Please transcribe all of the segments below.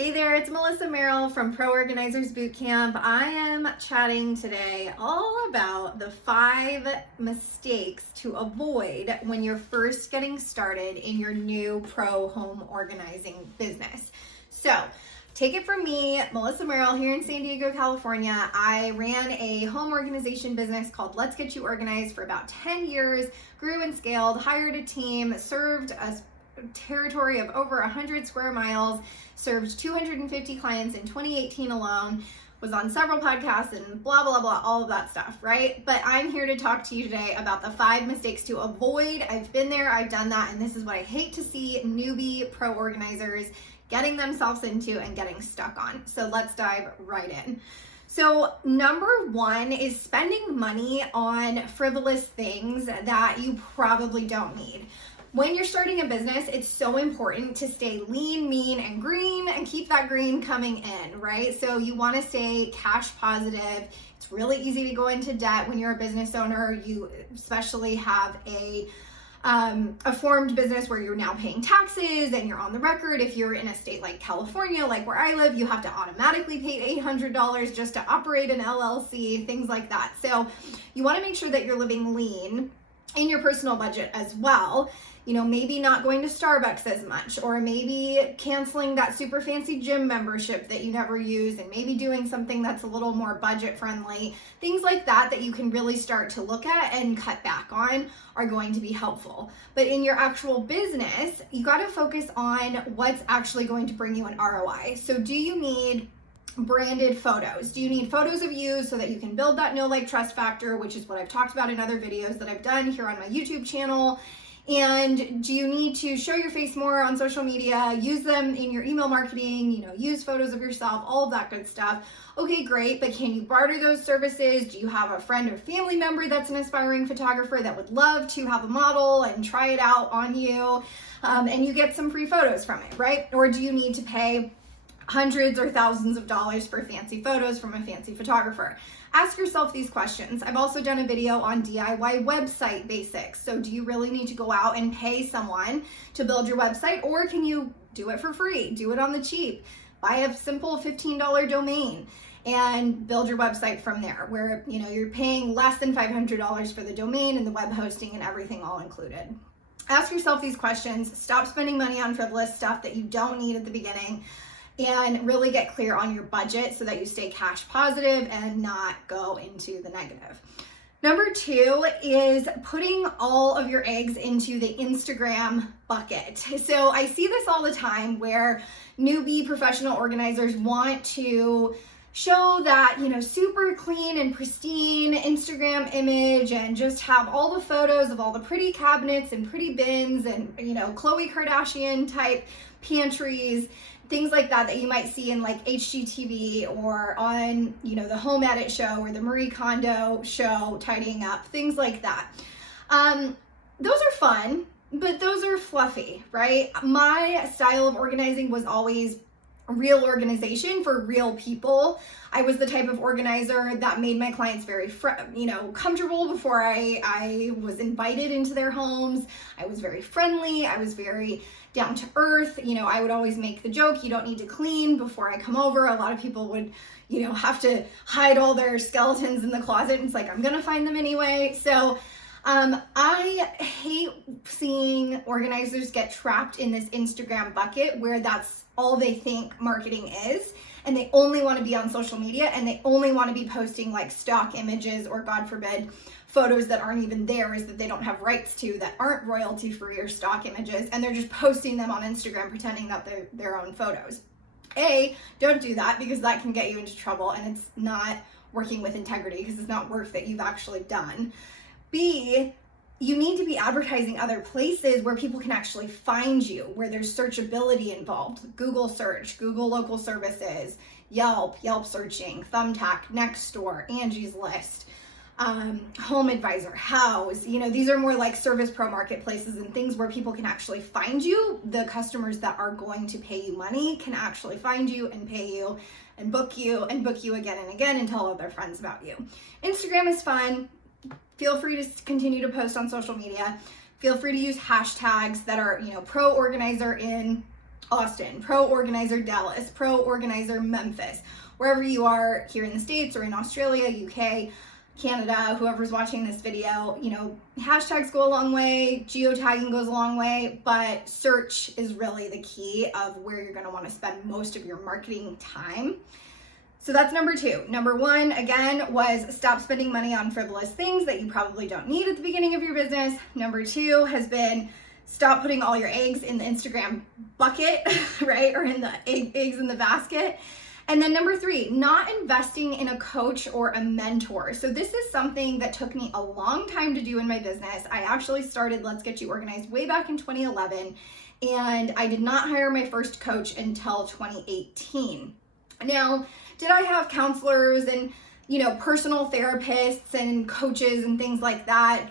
Hey there, it's Melissa Merrill from Pro Organizers Bootcamp. I am chatting today all about the 5 mistakes to avoid when you're first getting started in your new pro home organizing business. So, take it from me, Melissa Merrill here in San Diego, California. I ran a home organization business called Let's Get You Organized for about 10 years, grew and scaled, hired a team, served a territory of over 100 square miles, served 250 clients in 2018 alone, was on several podcasts and blah, blah, blah, all of that stuff, right? But I'm here to talk to you today about the 5 mistakes to avoid. I've been there, I've done that, and this is what I hate to see newbie pro organizers getting themselves into and getting stuck on. So let's dive right in. So number 1 is spending money on frivolous things that you probably don't need. When you're starting a business, it's so important to stay lean, mean, and green and keep that green coming in, right? So you want to stay cash positive. It's really easy to go into debt when you're a business owner. You especially have a formed business where you're now paying taxes and you're on the record. If you're in a state like California, like where I live, you have to automatically pay $800 just to operate an LLC, things like that. So you want to make sure that you're living lean in your personal budget as well. You know, maybe not going to Starbucks as much, or maybe canceling that super fancy gym membership that you never use, and maybe doing something that's a little more budget friendly. Things like that that you can really start to look at and cut back on are going to be helpful. But in your actual business, you got to focus on what's actually going to bring you an ROI. So do you need branded photos? Do you need photos of you so that you can build that know, like, trust factor, which is what I've talked about in other videos that I've done here on my YouTube channel? And do you need to show your face more on social media, use them in your email marketing, use photos of yourself, all of that good stuff? Okay, great, but can you barter those services? Do you have a friend or family member that's an aspiring photographer that would love to have a model and try it out on you, and you get some free photos from it, right? Or do you need to pay hundreds or thousands of dollars for fancy photos from a fancy photographer? Ask yourself these questions. I've also done a video on DIY website basics. So do you really need to go out and pay someone to build your website, or can you do it for free? Do it on the cheap. Buy a simple $15 domain and build your website from there, where you're paying less than $500 for the domain and the web hosting and everything all included. Ask yourself these questions. Stop spending money on frivolous stuff that you don't need at the beginning, and really get clear on your budget so that you stay cash positive and not go into the negative. Number 2 is putting all of your eggs into the Instagram bucket. So I see this all the time where newbie professional organizers want to show that, super clean and pristine Instagram image and just have all the photos of all the pretty cabinets and pretty bins and, Khloe Kardashian type pantries, things like that you might see in like HGTV or on, the Home Edit show or the Marie Kondo show, tidying up, things like that. Those are fun, but those are fluffy, right? My style of organizing was always real organization for real people. I was the type of organizer that made my clients very, comfortable before I was invited into their homes. I was very friendly. I was very down to earth. I would always make the joke, you don't need to clean before I come over. A lot of people would, have to hide all their skeletons in the closet. And it's like, I'm going to find them anyway. So I hate seeing organizers get trapped in this Instagram bucket where that's all they think marketing is, and they only want to be on social media, and they only want to be posting like stock images or, God forbid, photos that aren't even theirs, that they don't have rights to, that aren't royalty free or stock images, and they're just posting them on Instagram pretending that they're their own photos. Don't do that, because that can get you into trouble, and it's not working with integrity because it's not work that you've actually done. B, you need to be advertising other places where people can actually find you, where there's searchability involved. Google search, Google local services, Yelp searching, Thumbtack, Nextdoor, Angie's List, Home Advisor, House. These are more like service pro marketplaces and things where people can actually find you. The customers that are going to pay you money can actually find you and pay you and book you again and again and tell all their friends about you. Instagram is fun. Feel free to continue to post on social media. Feel free to use hashtags that are, pro organizer in Austin, Pro Organizer Dallas, Pro Organizer Memphis, wherever you are here in the States or in Australia, UK, Canada, whoever's watching this video, hashtags go a long way, geotagging goes a long way, but search is really the key of where you're going to want to spend most of your marketing time. So that's number 2. Number 1, again, was stop spending money on frivolous things that you probably don't need at the beginning of your business. Number 2 has been stop putting all your eggs in the Instagram bucket, right? Or in the eggs in the basket. And then number 3, not investing in a coach or a mentor. So this is something that took me a long time to do in my business. I actually started Let's Get You Organized way back in 2011, and I did not hire my first coach until 2018. Now, did I have counselors and personal therapists and coaches and things like that,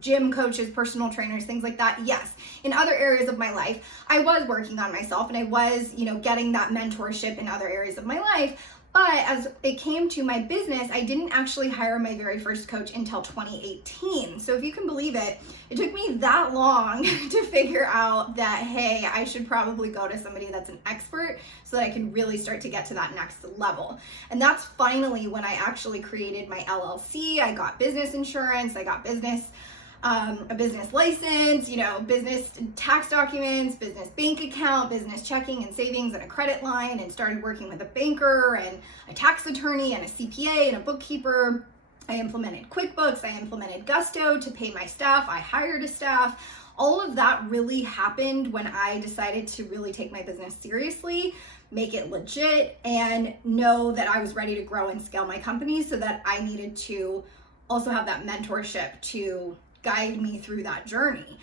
gym coaches, personal trainers, things like that? Yes. In other areas of my life, I was working on myself and I was, getting that mentorship in other areas of my life. But as it came to my business, I didn't actually hire my very first coach until 2018. So if you can believe it, it took me that long to figure out that, hey, I should probably go to somebody that's an expert so that I can really start to get to that next level. And that's finally when I actually created my LLC. I got business insurance, I got a business license, business tax documents, business bank account, business checking and savings, and a credit line, and started working with a banker and a tax attorney and a CPA and a bookkeeper. I implemented QuickBooks, I implemented Gusto to pay my staff, I hired a staff. All of that really happened when I decided to really take my business seriously, make it legit, and know that I was ready to grow and scale my company, so that I needed to also have that mentorship to guide me through that journey.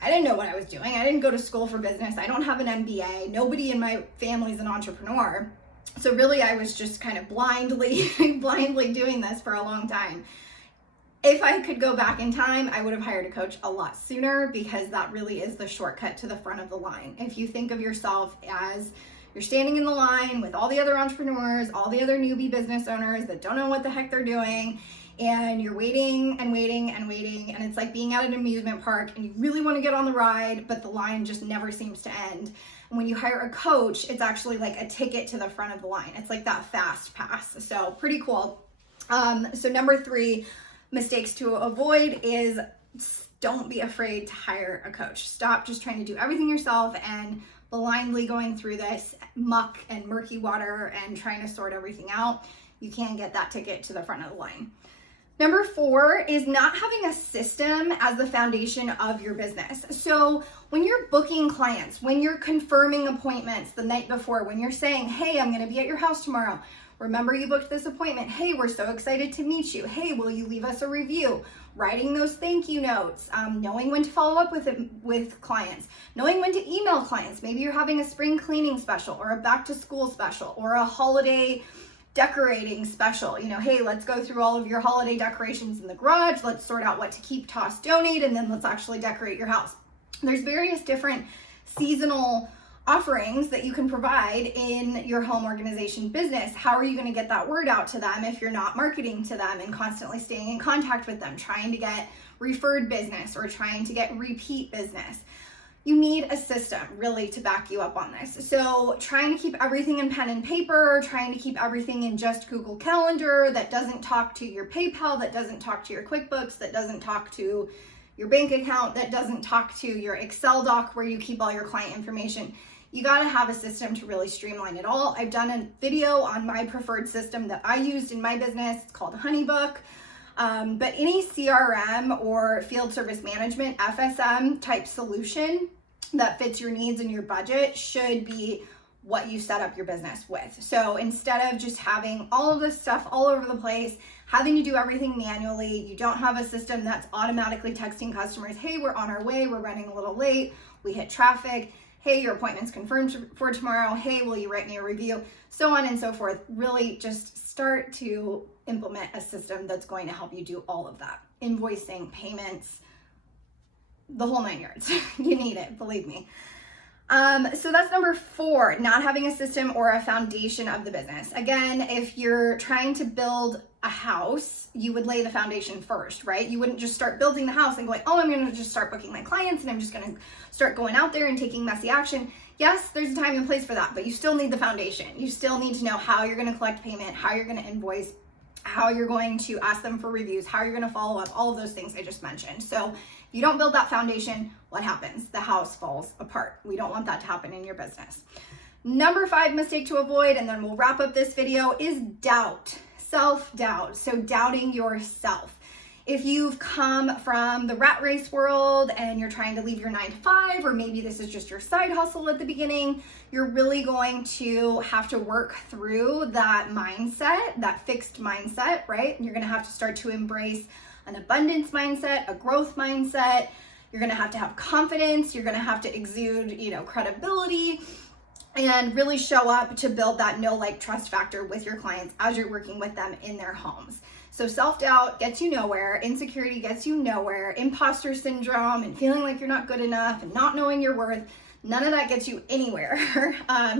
I didn't know what I was doing. I didn't go to school for business. I don't have an MBA. Nobody in my family is an entrepreneur. So really I was just kind of blindly doing this for a long time. If I could go back in time, I would have hired a coach a lot sooner, because that really is the shortcut to the front of the line. If you think of yourself as you're standing in the line with all the other entrepreneurs, all the other newbie business owners that don't know what the heck they're doing, and you're waiting and waiting and waiting, and it's like being at an amusement park and you really want to get on the ride, but the line just never seems to end. And when you hire a coach, it's actually like a ticket to the front of the line. It's like that fast pass. So pretty cool. So number 3, mistakes to avoid is don't be afraid to hire a coach. Stop just trying to do everything yourself and blindly going through this muck and murky water and trying to sort everything out. You can get that ticket to the front of the line. Number 4 is not having a system as the foundation of your business. So when you're booking clients, when you're confirming appointments the night before, when you're saying, hey, I'm going to be at your house tomorrow. Remember you booked this appointment. Hey, we're so excited to meet you. Hey, will you leave us a review? Writing those thank you notes, knowing when to follow up with clients, knowing when to email clients. Maybe you're having a spring cleaning special or a back to school special or a holiday decorating special. Hey, let's go through all of your holiday decorations in the garage. Let's sort out what to keep, toss, donate, and then let's actually decorate your house. There's various different seasonal offerings that you can provide in your home organization business. How are you going to get that word out to them if you're not marketing to them and constantly staying in contact with them, trying to get referred business or trying to get repeat business? You need a system really to back you up on this. So trying to keep everything in pen and paper, trying to keep everything in just Google Calendar that doesn't talk to your PayPal, that doesn't talk to your QuickBooks, that doesn't talk to your bank account, that doesn't talk to your Excel doc where you keep all your client information. You got to have a system to really streamline it all. I've done a video on my preferred system that I used in my business. It's called HoneyBook. But any CRM or field service management, FSM type solution that fits your needs and your budget should be what you set up your business with. So instead of just having all of this stuff all over the place, having to do everything manually, you don't have a system that's automatically texting customers, hey, we're on our way, we're running a little late, we hit traffic, hey, your appointment's confirmed for tomorrow, hey, will you write me a review, so on and so forth. Really just start to implement a system that's going to help you do all of that. Invoicing, payments, the whole 9 yards. You need it, believe me. So that's number 4, not having a system or a foundation of the business. Again, if you're trying to build a house, you would lay the foundation first, right? You wouldn't just start building the house and going, oh, I'm going to just start booking my clients and I'm just going to start going out there and taking messy action. Yes, there's a time and place for that, but you still need the foundation. You still need to know how you're going to collect payment, how you're going to invoice, how you're going to ask them for reviews, how you're going to follow up, all of those things I just mentioned. So if you don't build that foundation, what happens? The house falls apart. We don't want that to happen in your business. Number 5 mistake to avoid, and then we'll wrap up this video, is doubt, self-doubt. So doubting yourself. If you've come from the rat race world and you're trying to leave your 9 to 5, or maybe this is just your side hustle at the beginning, you're really going to have to work through that mindset, that fixed mindset, right? You're going to have to start to embrace an abundance mindset, a growth mindset. You're going to have confidence. You're going to have to exude, credibility, and really show up to build that know, like, trust factor with your clients as you're working with them in their homes. So self-doubt gets you nowhere, insecurity gets you nowhere, imposter syndrome and feeling like you're not good enough and not knowing your worth, none of that gets you anywhere.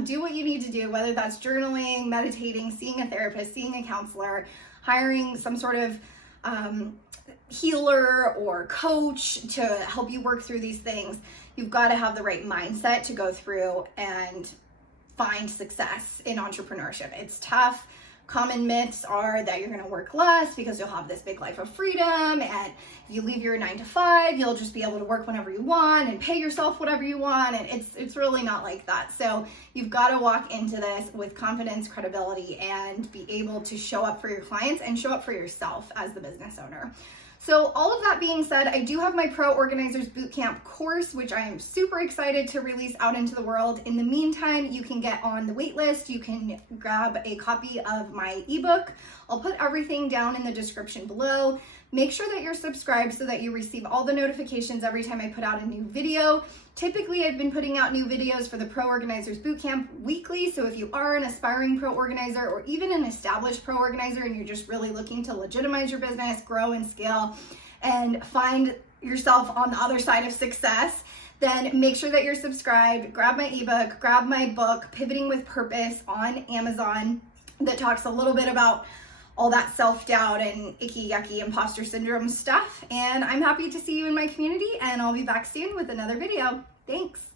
Do what you need to do, whether that's journaling, meditating, seeing a therapist, seeing a counselor, hiring some sort of healer or coach to help you work through these things. You've got to have the right mindset to go through and find success in entrepreneurship. It's tough. Common myths are that you're going to work less because you'll have this big life of freedom, and if you leave your 9 to 5, you'll just be able to work whenever you want and pay yourself whatever you want, and it's really not like that. So you've got to walk into this with confidence, credibility, and be able to show up for your clients and show up for yourself as the business owner. So all of that being said, I do have my Pro Organizers Bootcamp course, which I am super excited to release out into the world. In the meantime, you can get on the wait list. You can grab a copy of my ebook. I'll put everything down in the description below. Make sure that you're subscribed so that you receive all the notifications every time I put out a new video. Typically, I've been putting out new videos for the Pro Organizers Bootcamp weekly, so if you are an aspiring pro organizer or even an established pro organizer and you're just really looking to legitimize your business, grow and scale, and find yourself on the other side of success, then make sure that you're subscribed. Grab my ebook, grab my book, Pivoting with Purpose, on Amazon, that talks a little bit about all that self-doubt and icky, yucky, imposter syndrome stuff. And I'm happy to see you in my community, and I'll be back soon with another video. Thanks.